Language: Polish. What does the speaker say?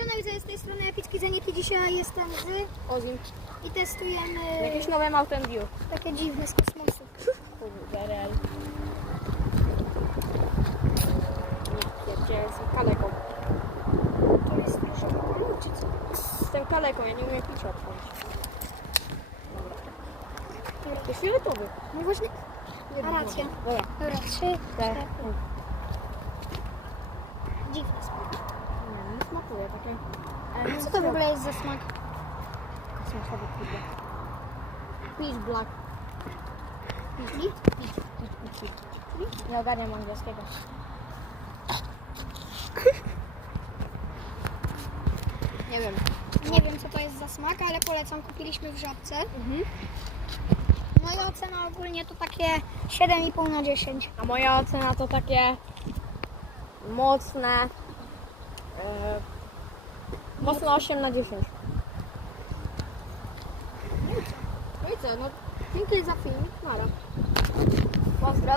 Siona widzę z tej strony Epicki Zenity. Dzisiaj jestem z Ozim. i testujemy Jakieś nowe Mountain Dew. takie dziwne z kosmosu. Kurde, real. Nie, pierdzielę, jestem kaleką. To jest czy co? Jestem kaleką, ja nie umiem picza otworzyć. Dobra. To jest fioletowy. No właśnie, Nie A racja. Dobra. dobra, trzy, Te. cztery. Dziwne smak. Nie, nie smakuje takie. E, Co to w ogóle jest za smak? Smakowy, kurde. Peach Black. Myśli? Nie ogarniam angielskiego. Nie wiem. Nie wiem co to jest za smak, ale polecam. Kupiliśmy w żabce. Mhm. Moja ocena ogólnie to takie 7,5 na 10. A moja ocena to takie mocne. E, mocno 8 na 10. No i co? No dzięki za film. Mara. Pozdro.